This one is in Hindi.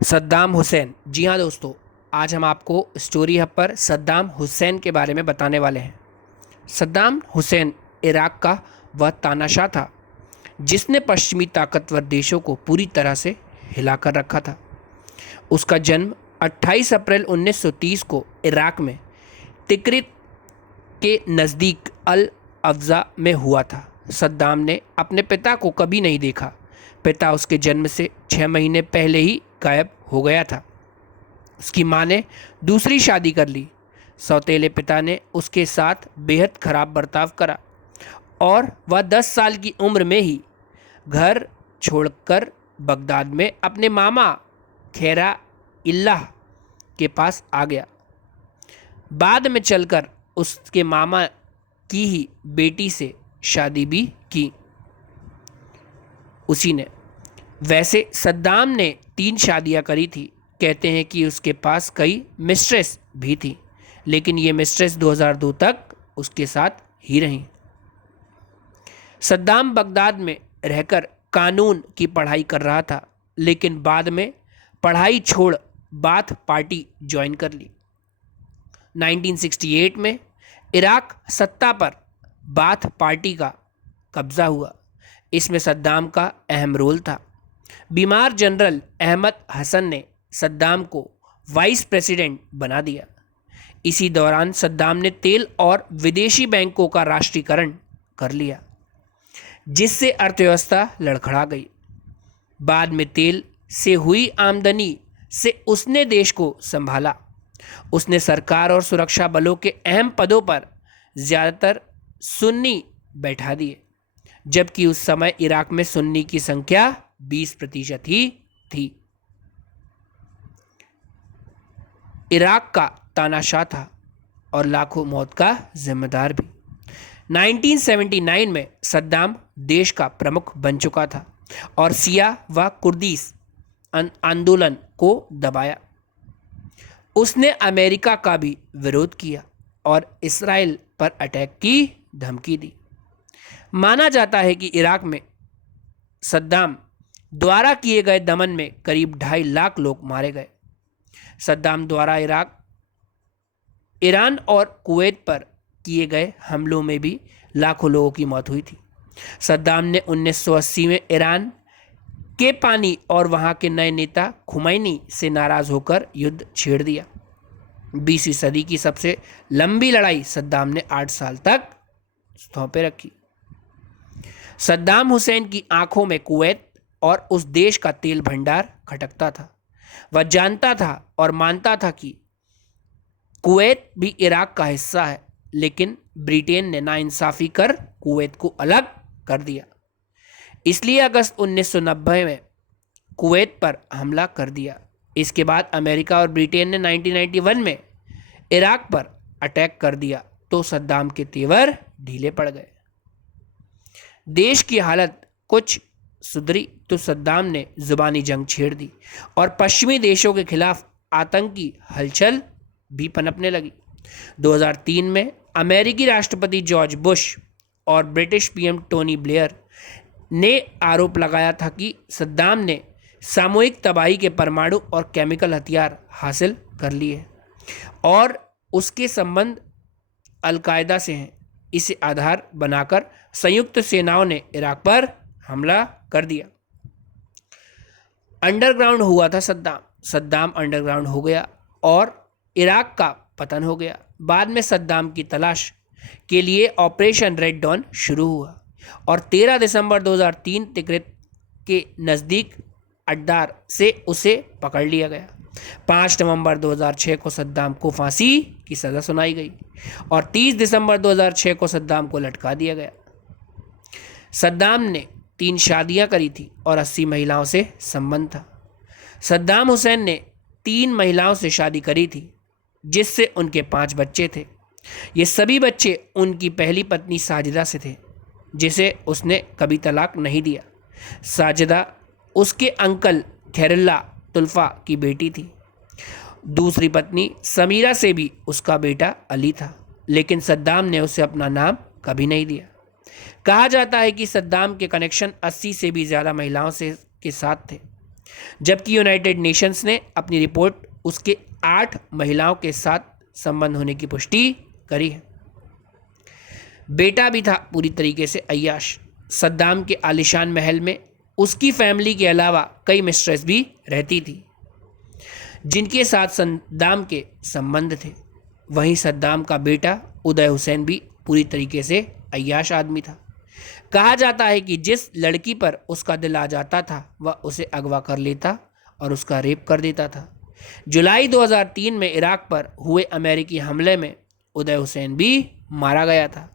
सद्दाम हुसैन। जी हाँ दोस्तों, आज हम आपको स्टोरी हब पर सद्दाम हुसैन के बारे में बताने वाले हैं। सद्दाम हुसैन इराक का वह तानाशाह था जिसने पश्चिमी ताकतवर देशों को पूरी तरह से हिलाकर रखा था। उसका जन्म 28 अप्रैल 1930 को इराक में तिक्रित के नज़दीक अल अफ़ज़ा में हुआ था। सद्दाम ने अपने पिता को कभी नहीं देखा। पिता उसके जन्म से 6 महीने पहले ही गायब हो गया था। उसकी मां ने दूसरी शादी कर ली। सौतेले पिता ने उसके साथ बेहद खराब बर्ताव करा और वह 10 साल की उम्र में ही घर छोड़कर बगदाद में अपने मामा खैरा इल्लाह के पास आ गया। बाद में चलकर उसके मामा की ही बेटी से शादी भी की उसी ने। वैसे सद्दाम ने 3 शादियां करी थी। कहते हैं कि उसके पास कई मिस्ट्रेस भी थी, लेकिन ये मिस्ट्रेस 2002 तक उसके साथ ही रहीं। सद्दाम बगदाद में रहकर कानून की पढ़ाई कर रहा था, लेकिन बाद में पढ़ाई छोड़ बाथ पार्टी ज्वाइन कर ली। 1968 में इराक सत्ता पर बाथ पार्टी का कब्जा हुआ। इसमें सद्दाम का अहम रोल था। बीमार जनरल अहमद हसन ने सद्दाम को वाइस प्रेसिडेंट बना दिया। इसी दौरान सद्दाम ने तेल और विदेशी बैंकों का राष्ट्रीयकरण कर लिया, जिससे अर्थव्यवस्था लड़खड़ा गई। बाद में तेल से हुई आमदनी से उसने देश को संभाला। उसने सरकार और सुरक्षा बलों के अहम पदों पर ज़्यादातर सुन्नी बैठा दिए, जबकि उस समय इराक में सुन्नी की संख्या 20% ही थी। इराक का तानाशाह था और लाखों मौत का जिम्मेदार भी। 1979 में सद्दाम देश का प्रमुख बन चुका था और सिया व कुर्दिश आंदोलन को दबाया। उसने अमेरिका का भी विरोध किया और इसराइल पर अटैक की धमकी दी। माना जाता है कि इराक में सद्दाम द्वारा किए गए दमन में करीब 2.5 लाख लोग मारे गए। सद्दाम द्वारा ईरान और कुवैत पर किए गए हमलों में भी लाखों लोगों की मौत हुई थी। सद्दाम ने 1980 में ईरान के पानी और वहां के नए नेता खुमैनी से नाराज होकर युद्ध छेड़ दिया। 20वीं सदी की सबसे लंबी लड़ाई सद्दाम ने 8 साल तक सौंपे रखी। सद्दाम हुसैन की आंखों में कुवैत और उस देश का तेल भंडार खटकता था। वह जानता था और मानता था कि कुवैत भी इराक का हिस्सा है, लेकिन ब्रिटेन ने नाइंसाफी कर कुवैत को अलग कर दिया। इसलिए अगस्त 1990 में कुवैत पर हमला कर दिया। इसके बाद अमेरिका और ब्रिटेन ने 1991 में इराक पर अटैक कर दिया तो सद्दाम के तेवर ढीले पड़ गए। देश की हालत कुछ सुधरी तो सद्दाम ने जुबानी जंग छेड़ दी और पश्चिमी देशों के खिलाफ आतंकी हलचल भी पनपने लगी। 2003 में अमेरिकी राष्ट्रपति जॉर्ज बुश और ब्रिटिश पीएम टोनी ब्लेयर ने आरोप लगाया था कि सद्दाम ने सामूहिक तबाही के परमाणु और केमिकल हथियार हासिल कर लिए और उसके संबंध अलकायदा से हैं। इसे आधार बनाकर संयुक्त सेनाओं ने इराक पर हमला कर दिया। अंडरग्राउंड हुआ था सद्दाम अंडरग्राउंड हो गया और इराक का पतन हो गया। बाद में सद्दाम की तलाश के लिए ऑपरेशन रेड डॉन शुरू हुआ और 13 दिसंबर 2003 तिक्रित के नज़दीक अड्डार से उसे पकड़ लिया गया। 5 नवंबर 2006 को सद्दाम को फांसी की सज़ा सुनाई गई और 30 दिसंबर 2006 को सद्दाम को लटका दिया गया। सद्दाम ने 3 शादियां करी थी और 80 महिलाओं से संबंध था। सद्दाम हुसैन ने 3 महिलाओं से शादी करी थी, जिससे उनके 5 बच्चे थे। ये सभी बच्चे उनकी पहली पत्नी साजिदा से थे, जिसे उसने कभी तलाक नहीं दिया। साजिदा उसके अंकल खैरुल्ला तुल्फा की बेटी थी। दूसरी पत्नी समीरा से भी उसका बेटा अली था, लेकिन सद्दाम ने उसे अपना नाम कभी नहीं दिया। कहा जाता है कि सद्दाम के कनेक्शन 80 से भी ज़्यादा महिलाओं से के साथ थे। जबकि यूनाइटेड नेशंस ने अपनी रिपोर्ट उसके 8 महिलाओं के साथ संबंध होने की पुष्टि करी है। बेटा भी था पूरी तरीके से अय्याश। सद्दाम के आलीशान महल में उसकी फैमिली के अलावा कई मिस्ट्रेस भी रहती थी जिनके साथ सद्दाम के संबंध थे। वहीं सद्दाम का बेटा उदय हुसैन भी पूरी तरीके से अय्याश आदमी था। कहा जाता है कि जिस लड़की पर उसका दिल आ जाता था वह उसे अगवा कर लेता और उसका रेप कर देता था। जुलाई 2003 में इराक पर हुए अमेरिकी हमले में उदय हुसैन भी मारा गया था।